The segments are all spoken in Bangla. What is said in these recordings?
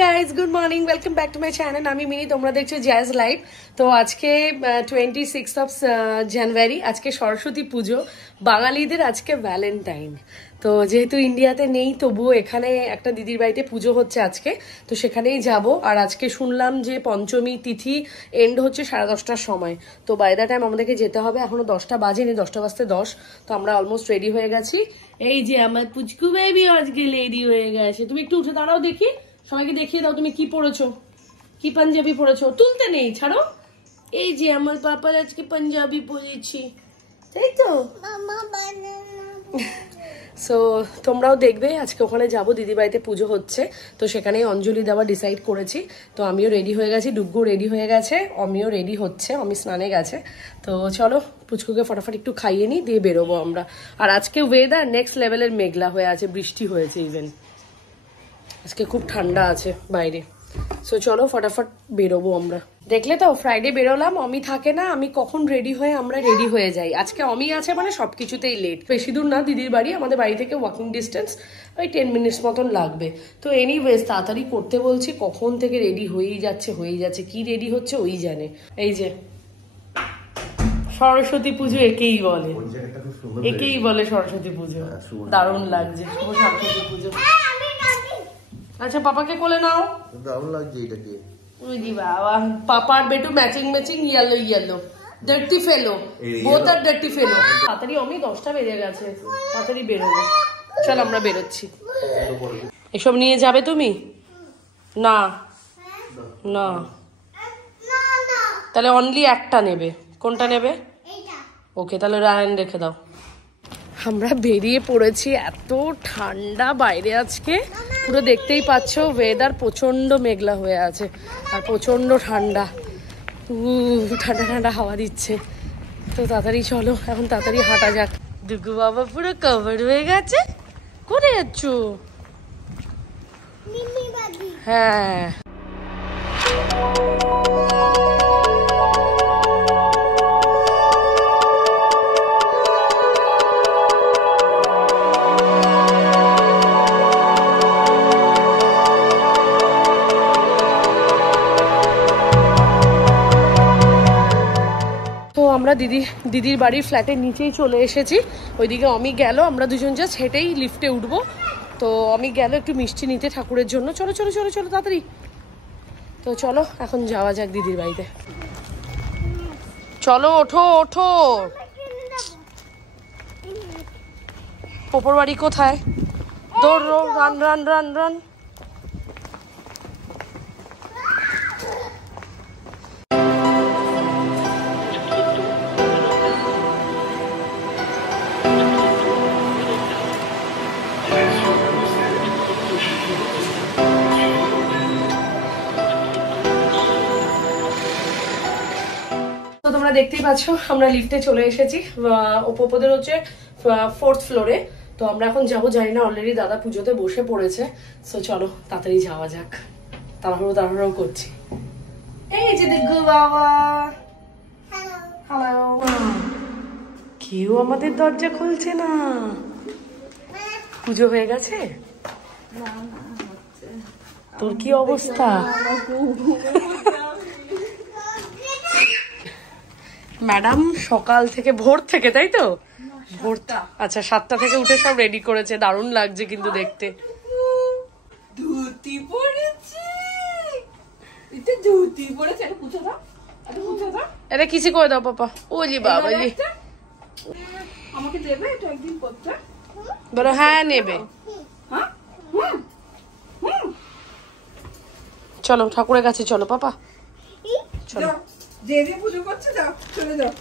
Guys, good morning, welcome back to my channel. আমি মিনি, তোমরা দেখছো জ্যাজ লাইভ। তো আজকে 26 জানুয়ারি, আজকে সরস্বতী পুজো। বাঙালিদের আজকে ভ্যালেন্টাইন। তো যেহেতু ইন্ডিয়াতে নেই, তবুও এখানে একটা দিদির বাড়িতে পুজো হচ্ছে আজকে, তো সেখানেই যাব। আর আজকে শুনলাম যে পঞ্চমী তিথি এন্ড হচ্ছে 10:30টার সময়। তো বাই দ্য টাইম আমাদেরকে যেতে হবে, এখনো 10টা বাজেনি, 10টা বাজতে 10। তো আমরা অলমোস্ট রেডি হয়ে গেছি। এই যে আমার পুচকু বেবি আজকে রেডি হয়ে গেছে। তুমি একটু উঠে দাঁড়াও দেখি, সবাইকে দেখিয়ে দাও তুমি কি পড়েছো, কি পাঞ্জাবি পড়েছো। তুলতে নেই, ছাড়ো। এই যে আমার পাপার আজকে পাঞ্জাবি পরেছি, তাই তো। সো তোমরাও দেখবে, আজকে ওখানে যাবো, দিদি বাড়িতে পুজো হচ্ছে, তো সেখানেই অঞ্জলি দেওয়া ডিসাইড করেছি। তো আমিও রেডি হয়ে গেছি, ডুগ্গু রেডি হয়ে গেছে, অমিও রেডি হচ্ছে, আমি স্নানে গেছে। তো চলো পুচকুকে ফটাফট একটু খাইয়ে নিই, দিয়ে বেরোবো আমরা। আর আজকে ওয়েদার নেক্সট লেভেলের মেঘলা হয়ে আছে, বৃষ্টি হয়েছে ইভেন, আজকে খুব ঠান্ডা আছে বাইরে। সো চলো ফটাফট বেরোবো আমরা। দেখলে তো ফ্রাইডে বেরোলাম, অমি থাকে না, আমি কখন রেডি হয়ে আমরা রেডি হয়ে যাই। আজকে অমি আছে মানে সবকিছুতেই লেট। বেশি দূর না দিদির বাড়ি, আমাদের বাড়ি থেকে ওয়াকিং ডিস্টেন্স ওই 10 মিনিটস মতন লাগবে। তো এনিওয়েজ তাড়াতাড়ি করতে বলছি, কখন থেকে রেডি হয়েই যাচ্ছে, কি রেডি হচ্ছে ওই জানে। এই যে সরস্বতী পুজো একেই বলে সরস্বতী পুজো। দারুণ লাগছে সরস্বতী পুজো। আচ্ছা পাপাকে কোলে নাও, দারুণ লাগছে এটাকে। ওই বাবা, পাপার বেটু ম্যাচিং ইয়েলো ডার্টি ফেলো, বোথ আর ডার্টি ফেলো। তাড়াতাড়ি অমি, 10টা বেজে গেছে, তাড়াতাড়ি বেরোবো। চল আমরা বেরোচ্ছি। এসব নিয়ে যাবে তুমি? না না, তাহলে অনলি একটা নেবে। কোনটা নেবে? ওকে, তাহলে রায়ন রেখে দাও। আমরা বেরিয়ে পড়েছি, এত ঠান্ডা বাইরে আজকে, পুরো দেখতেই পাচ্ছ ওয়েদার প্রচন্ড মেঘলা হয়ে আছে আর প্রচন্ড ঠান্ডা, ঠান্ডা ঠান্ডা হাওয়া দিচ্ছে। তো তাড়াতাড়ি চলো, এখন তাড়াতাড়ি হাঁটা যাক। দুগু বাবা পুরো কভার হয়ে গেছে। কোথায় যাচ্ছ? হ্যাঁ, আমরা দিদির বাড়ির ফ্ল্যাটের নিচেই চলে এসেছি। ওইদিকে অমি গেল, আমরা দুজন জাস্ট হেঁটেই লিফটে উঠবো। তো অমি গেল একটু মিষ্টি নিতে ঠাকুরের জন্য। চলো চলো চলো চলো তাড়াতাড়ি। তো চলো এখন যাওয়া যাক দিদির বাড়িতে। চলো ওঠো ওঠো। পোপর বাড়ি কোথায়? দৌড়, রান রান রান রান। দেখতেই পাচ্ছ আমরা লিফটে চলে এসেছি। ওপোদের হচ্ছে 4th ফ্লোরে। তো আমরা এখন যাবো, জানি না, অলরেডি দাদা পুজোতে বসে পড়েছে। সো চলো তাড়াতাড়ি যাওয়া যাক, তাড়াহুড়ো করছি। এই যে দেখো বাবা, হ্যালো। কেউ আমাদের দরজা খুলছে না। পুজো হয়ে গেছে? তোর কি অবস্থা? ম্যাডাম সকাল থেকে, ভোর থেকে, তাই তো? আচ্ছা 7টা থেকে উঠে সব রেডি করেছে, দারুণ লাগছে কিন্তু দেখতে। ধুতি পরেছে, এটা ধুতি পরেছে। এটা পুজো দাও, এটা কিছু করে দাও পাপা। ও জি বাবা জি, আমাকে দেবে এটা একদিন করতে? বলো হ্যাঁ নেবে। হ্যাঁ, চলো ঠাকুরের কাছে চলো পাপা, চলো। যে যে পুজো করছে যাও, চলে যাও।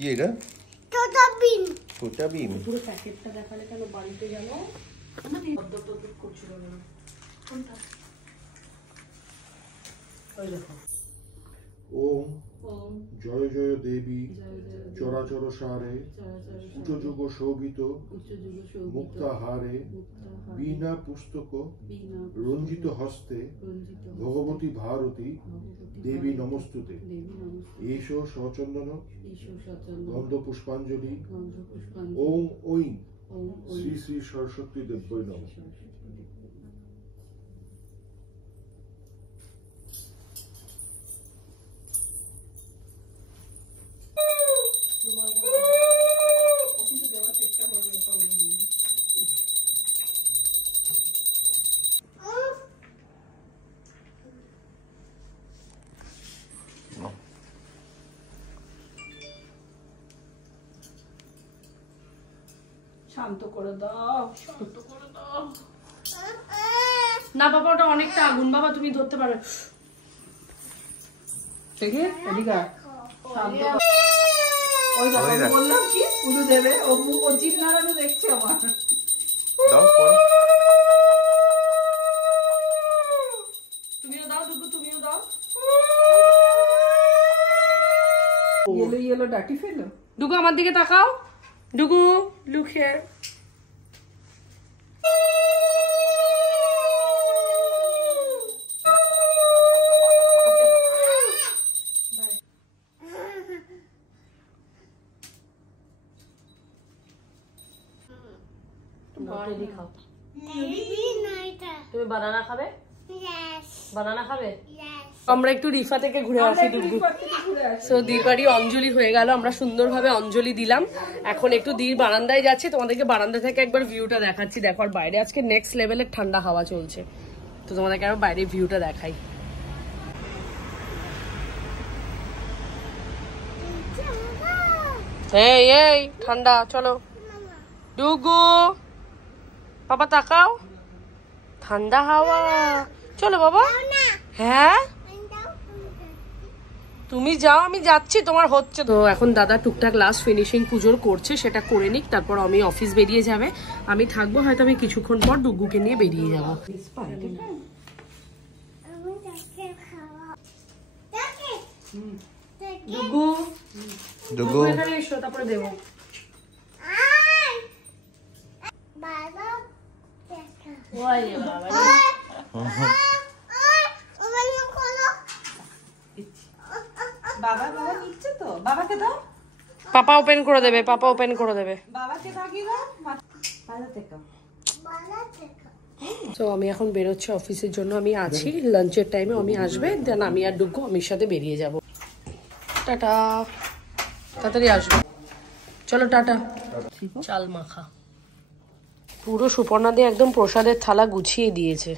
কি এটা? ছোটা বিন। পুরো প্যাকেটটা দেখালে কেন বাড়িতে জানো করছিল না কোনটা ওই দেখো ওম জয় জয় দেবী চরাচর সারে উচ্চযুগ শোভিত মুক্তাহারে বীণা পুস্তক রঞ্জিত হস্তে ভগবতী ভারতী দেবী নমস্তুতে এষো সচন্দন গন্ধ পুষ্পাঞ্জলি ওম ঐং শ্রী শ্রী সরস্বতী দেব্যৈ নমঃ। শান্ত করে দাও, শান্ত করে দাও। না বাবা, ওটা অনেকটা আগুন বাবা, তুমি ধরতে পারবে। বললাম কি পুজো দেবে, ও জিভ নাড়ানো দেখছে আমার। তুমিও দাও ডুগু, তুমিও দাও। ইয়েলো ইয়েলো ডাটি ফেলো। ডুগু আমার দিকে তাকাও, ডুগু লুক হিয়ার। তুমি বানানা খাবে? বানানা খাবে? আমরা একটু রিফা থেকে ঘুরে আসি। সো দীপারি অঞ্জলি হয়ে গেল, আমরা সুন্দরভাবে অঞ্জলি দিলাম। এখন একটু দির বারান্দায় যাচ্ছি, তোমাদেরকে বারান্দা থেকে একবার ভিউটা দেখাচ্ছি। দেখো আর বাইরে আজকে নেক্সট লেভেলের ঠান্ডা হাওয়া চলছে, তো তোমাদেরকে আরো বাইরে ভিউটা দেখাই। এই এই ঠান্ডা, চলো ডুগু বাবা তাকাও, ঠান্ডা হাওয়া, চলো বাবা। হ্যাঁ তুমি যাও, আমি যাচ্ছি, তোমার হচ্ছে তো। এখন দাদা টুকটাক লাস্ট ফিনিশিং পুজোর করছে, সেটা করে নিক, তারপর আমি অফিস বেরিয়ে যাবে। আমি থাকবো হয়তো, আমি কিছুক্ষণ পর ডুগুকে নিয়ে বেরিয়ে যাবো। ডুগু ডুগু এখানে এসো, তারপরে দেবো। বাবা বাবা নিচ্ছে তো, বাবাকে দাও। পাপা ওপেন করে দেবে, পাপা ওপেন করে দেবে। বাবাকে দাগিয়ে দাও, বাবা থেকে। তো আমি এখন বেরোচ্ছি অফিসের জন্য, আমি আছি লাঞ্চের টাইমে আমি আসবে, দেন আমি আর ডুগু আমির সাথে বেরিয়ে যাব। টাটা, তাড়াতাড়ি আসবে, চলো টাটা। চাল মাখা পুরো সুপর্ণা দিয়ে একদম প্রসাদের থালা গুছিয়ে দিয়েছে।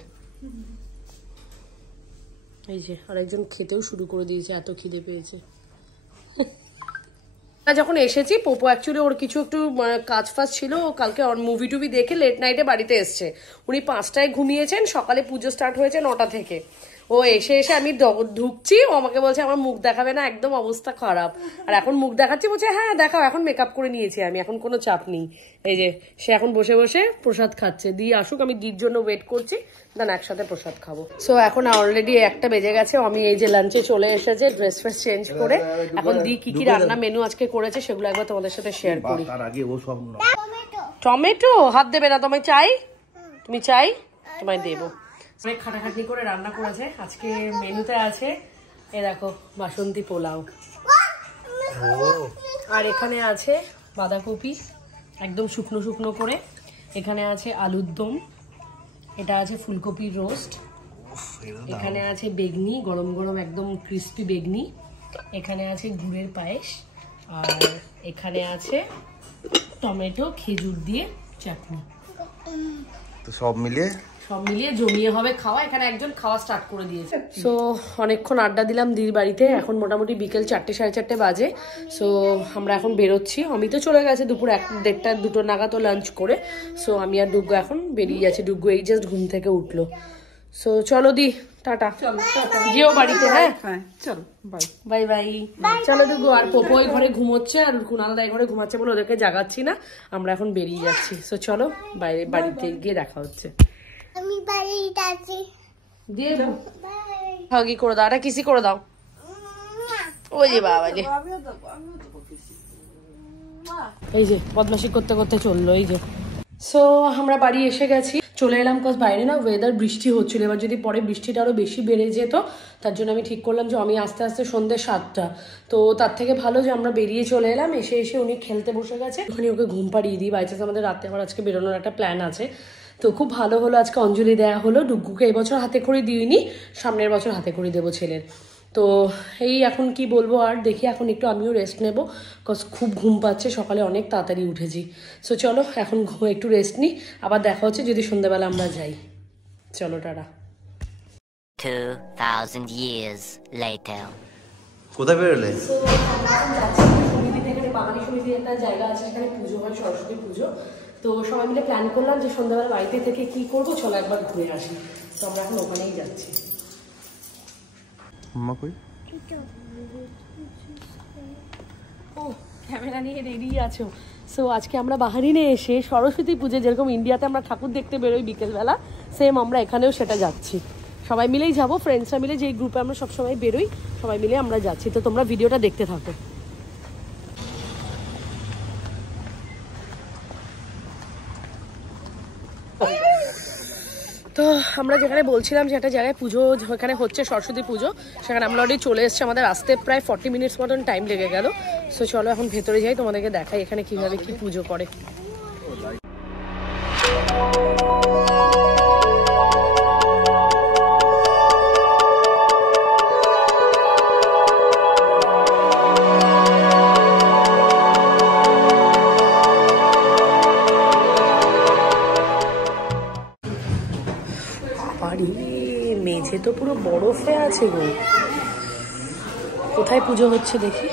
এই যে আরেকজন খেতেও শুরু করে দিয়েছে, এত খিদে পেয়েছে। যখন এসেছি পোপো অ্যাকচুয়ালি ওর কিছু একটু কাজ ফাজ ছিল, কালকে মুভি টুভি দেখে লেট নাইটে বাড়িতে এসছে। উনি 5টায় ঘুমিয়েছেন, সকালে পুজো স্টার্ট হয়েছে 9টা থেকে। ও এসে আমি ঢুকছি, ও আমাকে বলছে আমার মুখ দেখাবে না, একদম অবস্থা খারাপ। আর এখন মুখ দেখাচ্ছি, বলছে হ্যাঁ দেখাও, এখন মেকআপ করে নিয়েছি আমি, এখন কোনো চাপ নেই। এই যে সে এখন বসে বসে প্রসাদ খাচ্ছে। দি আসুক, আমি দির জন্য ওয়েট করছি, দেন একসাথে প্রসাদ খাবো। সো এখন অলরেডি 1টা বেজে গেছে, আমি এই যে লাঞ্চে চলে এসেছে ড্রেস ফ্রেস চেঞ্জ করে। এখন দি কি কি রান্না মেনু আজকে করেছে সেগুলো একবার তোমাদের সাথে শেয়ার করি। টমেটো হাত দেবে না, তোমায় চাই, তুমি চাই তোমায় দেবো। অনেক খাটাখাটনি করে রান্না করেছে। আজকে মেনুতে আছে এ দেখো বাসন্তী পোলাও, আর এখানে আছে বাঁধাকপি একদম শুকনো শুকনো করে, এখানে আছে আলুর দম, এটা আছে ফুলকপির রোস্ট, এখানে আছে বেগনি গরম গরম একদম ক্রিস্পি বেগনি, এখানে আছে গুড়ের পায়েস, আর এখানে আছে টমেটো খেজুর দিয়ে চাটনি। তো সব মিলিয়ে জমিয়ে হবে খাওয়া। এখানে একজন খাওয়া স্টার্ট করে দিয়েছে। সো অনেকক্ষণ আড্ডা দিলাম দির বাড়িতে, এখন মোটামুটি বিকেল 4টে সাড়ে 4টে বাজে। সো আমরা এখন বেরোচ্ছি, আমি তো চলে গেছে দুপুর 1-1:30 2টো নাগাদ লাঞ্চ করে। সো আমি আর ডুগ্গু এখন বেরিয়ে যাচ্ছি। ডুগ্গু এই জাস্ট ঘুম থেকে উঠলো। সো চলো দি, টাটা, যেও বাড়িতে। হ্যাঁ চলো বাই। Bye bye. চলো ডুগু, আর পোপো ওই ঘরে ঘুমোচ্ছে আর কুনাল দাই ঘরে ঘুমাচ্ছে বলে ওদেরকে জাগাচ্ছি না, আমরা এখন বেরিয়ে যাচ্ছি। সো চলো বাইরে, বাড়িতে গিয়ে দেখা হচ্ছে। আমি বাড়ি যাচ্ছি। দিয়ে হাগি করে দাও, এটা কিসি করে দাও। ওই যে বাবা যে, এই যে বদমাশি করতে করতে চললো। এই যে সো আমরা বাড়ি এসে গেছি, চলে এলাম। কজ বাইরে না ওয়েদার বৃষ্টি হচ্ছিল, এবার যদি পরে বৃষ্টিটা আরো বেশি বেড়ে যেত, তার জন্য আমি ঠিক করলাম যে আমি আস্তে আস্তে সন্ধ্যে 7টা, তো তার থেকে ভালো যে আমরা বেরিয়ে চলে এলাম। এসে উনি খেলতে বসে গেছে, ওখানে ওকে ঘুম পাড়িয়ে দিই। বাই চান্স আমাদের রাতে আবার আজকে বেরোনোর একটা প্ল্যান আছে, তো খুব ভালো হলো আজকে অঞ্জলি দেওয়া হলো। ডুগ্গুকে এবছর হাতে খড়ি দিইনি, সামনের বছর হাতে খড়ি দেবো ছেলের। তো এই এখন কি বলবো, আর দেখি এখন একটু আমিও রেস্ট নেব, কজ খুব ঘুম পাচ্ছে, সকালে অনেক তাড়াতাড়ি উঠেছি। সো চলো এখন একটু রেস্ট নিই, আবার দেখা হচ্ছে যদি সন্ধ্যাবেলা আমরা যাই। চলো টাটা। 2000 years later. কোথায় বেরোলে? এখানে বাঙালি সমিতির একটা জায়গা আছে, সেখানে পুজো হয়, সরস্বতী পুজো। তো সবাই মিলে প্ল্যান করলাম যে সন্ধ্যাবেলা বাড়িতে থেকে কি করবো, চলো একবার ঘুরে আসি। তো আমরা এখন ওখানেই যাচ্ছি। মামা কই? ও ক্যামেরা নিয়ে রেডি আছো। সো আজকে আমরা বাহারিনে এসে সরস্বতী পুজো, যেরকম ইন্ডিয়াতে আমরা ঠাকুর দেখতে বেরোই বিকেলবেলা, সেম আমরা এখানেও সেটা যাচ্ছি। সবাই মিলেই যাবো, ফ্রেন্ডসরা মিলে, যে গ্রুপে আমরা সবসময় বেরোই, সবাই মিলে আমরা যাচ্ছি। তো তোমরা ভিডিওটা দেখতে থাকো। তো আমরা যেখানে বলছিলাম যে একটা জায়গায় পুজো ওখানে হচ্ছে সরস্বতী পুজো, সেখানে আমরা অলরেডি চলে এসেছি। আমাদের আসতে প্রায় 40 মিনিটস মতন টাইম লেগে গেল। সো চলো এখন ভেতরে যাই, তোমাদেরকে দেখাই এখানে কিভাবে কি পুজো করে। মেঝে তো পুরো বরফে আছে গো। কোথায় পুজো হচ্ছে দেখি।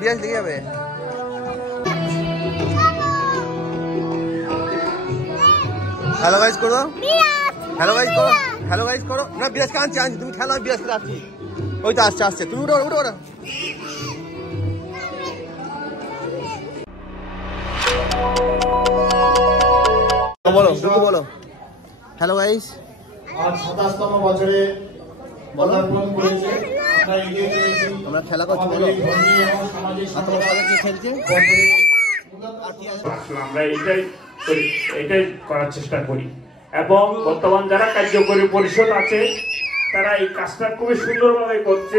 বিরাজ লেগে যাবে। হ্যালো গাইস করো, হ্যালো গাইস করো, হ্যালো গাইস করো। না বিরাজকে আনছি, তুমি খেলো, আমি বিরাজকে আসছি। ওই তো আসছে, তুমি উঠো উঠো উঠো। বলো বলো। হ্যালো গাইস, আজ 27তম বছরে পদার্পণ করেছে। আমরা খেলা করছি, বলো কি খেলছে। আমরা এটাই করার চেষ্টা করি, এবং বর্তমান যারা কার্যকরী পরিষদ আছে তারা এই কাজটা খুবই সুন্দরভাবে করছে।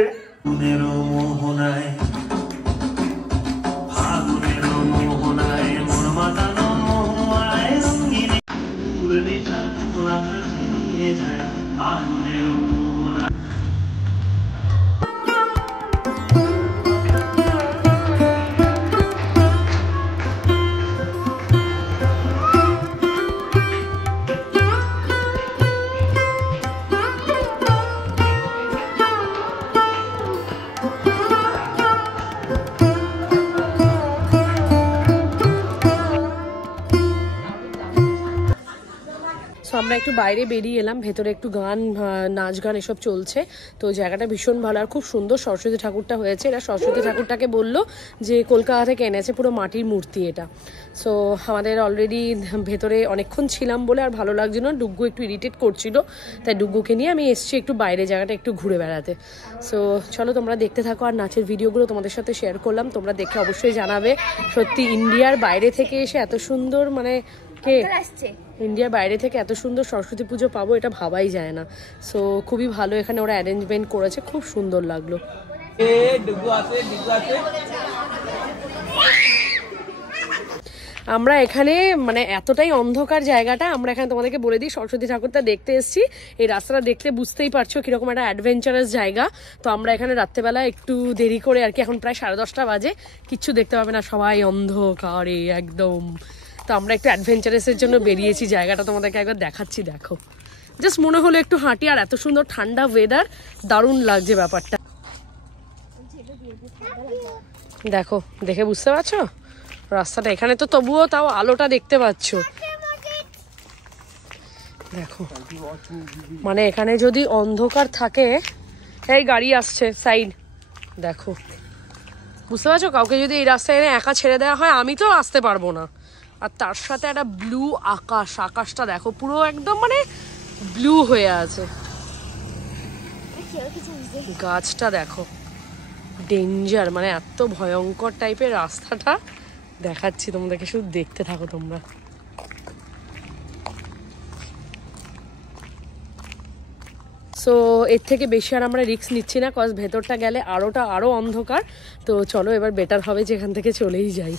সো আমরা একটু বাইরে বেরিয়ে এলাম, ভেতরে একটু গান নাচ গান এসব চলছে। তো জায়গাটা ভীষণ ভালো আর খুব সুন্দর সরস্বতী ঠাকুরটা হয়েছে। এরা সরস্বতী ঠাকুরটাকে বললো যে কলকাতা থেকে এনেছে, পুরো মাটির মূর্তি এটা। সো আমাদের অলরেডি ভেতরে অনেকক্ষণ ছিলাম বলে আর ভালো লাগছিল না, ডুগ্গু একটু ইরিটেট করছিল, তাই ডুগ্গুকে নিয়ে আমি এসছি একটু বাইরে জায়গাটা একটু ঘুরে বেড়াতে। সো চলো তোমরা দেখতে থাকো, আর নাচের ভিডিওগুলো তোমাদের সাথে শেয়ার করলাম, তোমরা দেখে অবশ্যই জানাবে সত্যি ইন্ডিয়ার বাইরে থেকে এসে এত সুন্দর, মানে কে ইন্ডিয়ার বাইরে থেকে এত সুন্দর সরস্বতী পুজো পাবো এটা ভাবাই যায় না। সো খুবই ভালো এখানে ওরা অ্যারেঞ্জমেন্ট করেছে, খুব সুন্দর লাগলো। আমরা এখানে মানে এতটাই অন্ধকার জায়গাটা, আমরা এখানে তোমাদেরকে বলে দিই সরস্বতী ঠাকুরটা দেখতে এসেছি। এই রাস্তাটা দেখলে বুঝতেই পারছো কিরকম একটা অ্যাডভেঞ্চারাস জায়গা। তো আমরা এখানে রাত্রেবেলা একটু দেরি করে আর কি, এখন প্রায় 10:30 বাজে, কিচ্ছু দেখতে পাবে না, সবাই অন্ধকারে একদম। তো আমরা একটু অ্যাডভেঞ্চারাসের জন্য বেরিয়েছি, জায়গাটা তোমাদেরকে একবার দেখাচ্ছি, দেখো। জাস্ট মনে হলো একটু হাঁটি, আর এত সুন্দর ঠান্ডা ওয়েদার, দারুণ লাগছে ব্যাপারটা। দেখো, দেখে বুঝতে পারছো রাস্তাটা, এখানে তো তবুও তাও আলোটা দেখতে পাচ্ছ। দেখো মানে এখানে যদি অন্ধকার থাকে, এই গাড়ি আসছে সাইড, দেখো বুঝতে পারছো, কাউকে যদি এই রাস্তায় এনে একা ছেড়ে দেওয়া হয় আমি তো আসতে পারবো না। আর তার সাথে একটা ব্লু আকাশ, আকাশটা দেখো পুরো একদম মানে ব্লু হয়ে আছে, গাছটা দেখো, ডেঞ্জার, মানে এত ভয়ঙ্কর টাইপের রাস্তাটা। দেখাচ্ছি তোমাদেরকে, শুধু দেখতে থাকো তোমরা। সো এর থেকে বেশি আর আমরা রিস্ক নিচ্ছি না, কজ ভেতরটা গেলে আরো অন্ধকার। তো চলো এবার বেটার হবে যে এখান থেকে চলেই যাই,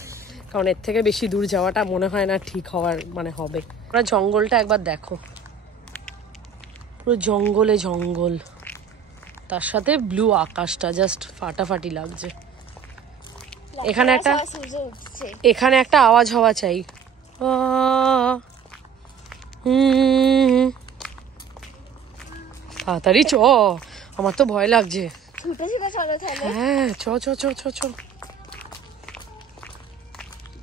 কারণ এর থেকে বেশি দূর যাওয়াটা মনে হয় না ঠিক হওয়ার মানে হবে। ওরা জঙ্গলটা একবার দেখো, পুরো জঙ্গলে জঙ্গল, তার সাথে ব্লু আকাশটা জাস্ট ফাটাফাটি লাগছে। এখানে একটা আওয়াজ হওয়া চাই, তাড়াতাড়ি চ, আমার তো ভয় লাগছে। হ্যাঁ চ চ চ চ চ।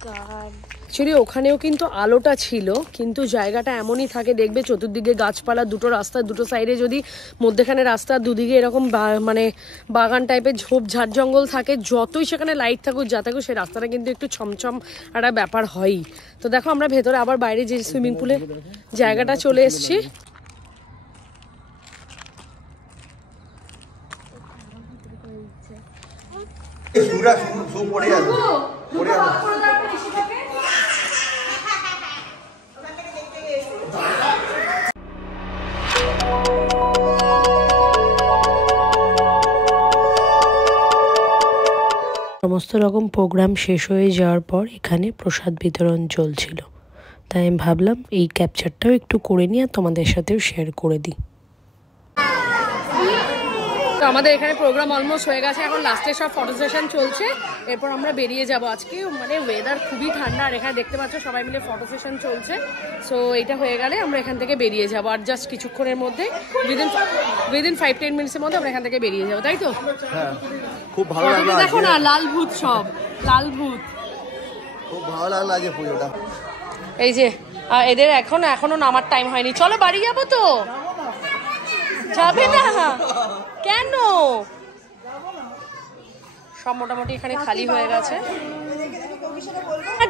অ্যাকচুয়ালি ওখানেও কিন্তু আলোটা ছিল, কিন্তু জায়গাটা এমনই থাকে দেখবে চতুর্দিকে গাছপালা, দুটো রাস্তা, দুটো সাইডে যদি মধ্যেখানে রাস্তার দুদিকে এরকম মানে বাগান টাইপের ঝোপ ঝাড় জঙ্গল থাকে, যতই সেখানে লাইট থাকুক যা থাকুক সেই রাস্তাটা কিন্তু একটু ছমছম একটা ব্যাপার হয়ই। তো দেখো আমরা ভেতরে আবার বাইরে যে সুইমিং পুলে জায়গাটা চলে এসেছি। সমস্ত রকম প্রোগ্রাম শেষ হয়ে যাওয়ার পর এখানে প্রসাদ বিতরণ চলছিল, তাই আমি ভাবলাম এই ক্যাপচারটাও একটু করে নিয়ে তোমাদের সাথেও শেয়ার করে দিই। তো আমাদের এখানে প্রোগ্রাম অলমোস্ট হয়ে গেছে, এখন লাস্টে সব ফটো সেশন চলছে, এরপর আমরা বেরিয়ে যাব। আজকে মানে ওয়েদার খুবই ঠান্ডা, আর এখানে দেখতে পাচ্ছ সবাই মিলে ফটো সেশন চলছে। সো এটা হয়ে গেলে আমরা এখান থেকে বেরিয়ে যাবো, আর জাস্ট কিছুক্ষণের মধ্যে উইদিন 5-10 মিনিটসের মধ্যে আমরা এখান থেকে বেরিয়ে যাবো, তাই তো? হ্যাঁ, খুব ভালো লাগলো। দেখো না লাল ভূত, সব লাল ভূত, খুব ভালো লাগলো আজকে পুজোটা। এই যে এদের এখনো নামার টাইম হয়নি, চলো বাড়ি যাবো। তো যাবে না কেন? সব মোটামুটি এখানে খালি হয়ে গেছে।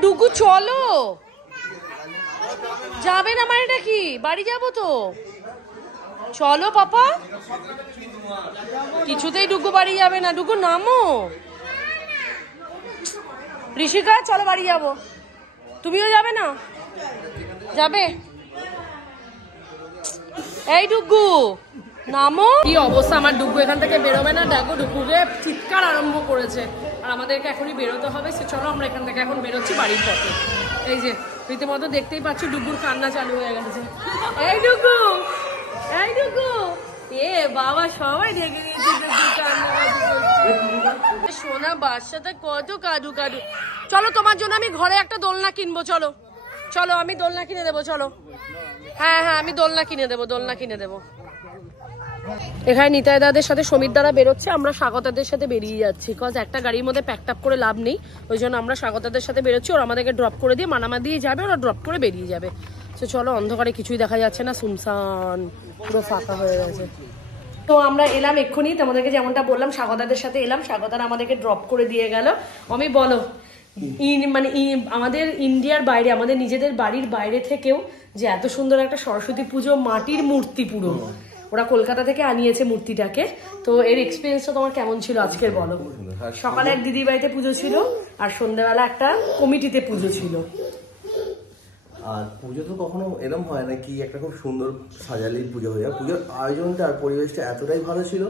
ডুগু চলো, যাবে না মানে এটা কি? বাড়ি যাবো তো, চলো পাপা। কিছুতেই ডুগু বাড়ি যাবে না, ডুগু নামো। ঋষিকা চলো বাড়ি যাবো, তুমিও যাবে না? যাবে? এই ডুগু নামো। কি অবস্থা আমার, ডুগু এখান থেকে বেরোবে না। দেখো ডুগুকে চিৎকার আরম্ভ করেছে, আর আমাদেরকে এখনই বেরোতে হবে। সে চলো আমরা এখান থেকে এখন বেরোচ্ছি বাড়ির পথে। এই যে রীতিমতো দেখতেই পাচ্ছ ডুগুর কান্না চালু হয়ে গেছে। এই ডুগু, এই ডুগু, এ বাবা সবাই দেখে নিয়েছে সোনা বাচ্চাটা কত কাদু কাদু। চলো তোমার জন্য আমি ঘরে একটা দোলনা কিনবো, চলো চলো আমি দোলনা কিনে দেবো, চলো। হ্যাঁ হ্যাঁ আমি দোলনা কিনে দেবো, দোলনা কিনে দেবো। এখানে নিতাই দাদের সাথে সমীর দাদা বেরোচ্ছে, আমরা স্বাগতাদের সাথে বেরিয়ে যাচ্ছি, কজ একটা গাড়ির মধ্যে প্যাকড আপ করে লাভ নেই, ওই জন্য আমরা স্বাগতাদের সাথে বেরোচ্ছি। ওরা আমাদেরকে ড্রপ করে দিয়ে মানামা দিয়ে যাবে, ওরা ড্রপ করে বেরিয়ে যাবে। তো চলো, অন্ধকারে কিছুই দেখা যাচ্ছে না, সুনসান পুরো ফাঁকা হয়ে গেছে। তো আমরা এলাম এক্ষুনি, তোমাদেরকে যেমনটা বললাম স্বাগতাদের সাথে এলাম, স্বাগতারা আমাদেরকে ড্রপ করে দিয়ে গেল। আমি বলো মানে আমাদের ইন্ডিয়ার বাইরে, আমাদের নিজেদের বাড়ির বাইরে থেকেও যে এত সুন্দর একটা সরস্বতী পুজো, মাটির মূর্তি পুরো, ওরা কলকাতা থেকে আনিয়েছে মূর্তিটাকে। তো এর এক্সপিরিয়েন্সটা তোমার কেমন ছিল আজকের বলো? সকালে এক দিদির বাড়িতে পুজো ছিল, আর সন্ধ্যাবেলা একটা কমিটিতে পুজো ছিল। আর পুজো তো কখনো এরকম হয় না কি একটা খুব সুন্দর সাজালেই পুজো হয়ে যায়। পুজোর আয়োজনটা আর পরিবেশটা এতটাই ভালো ছিল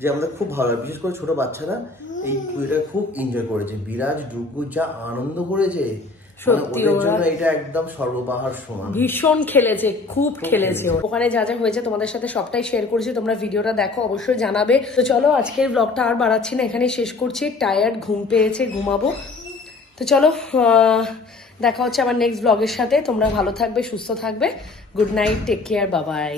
যে আমরা খুব ভালো, বিশেষ করে ছোট বাচ্চারা এই পুজোটা খুব এনজয় করেছে। বিরাজ ডুগু যা আনন্দ করেছে, সত্যি ওদের জন্য এটা একদম সর্ববাহার সমান। ভীষণ খেলেছে, খুব খেলেছে। ওখানে যা যা হয়েছে তোমাদের সাথে সবটাই শেয়ার করেছি, তোমরা ভিডিওটা দেখো, অবশ্যই জানাবে। তো চলো, আজকের ব্লগটা আর বাড়াচ্ছি না, এখানে শেষ করছি। টায়ার্ড, ঘুম পেয়েছে, ঘুমাবো। তো চলো, দেখা হচ্ছে আবার নেক্সট ব্লগের সাথে। তোমরা ভালো থাকবে, সুস্থ থাকবে। গুড নাইট, টেক কেয়ার, বাবাই।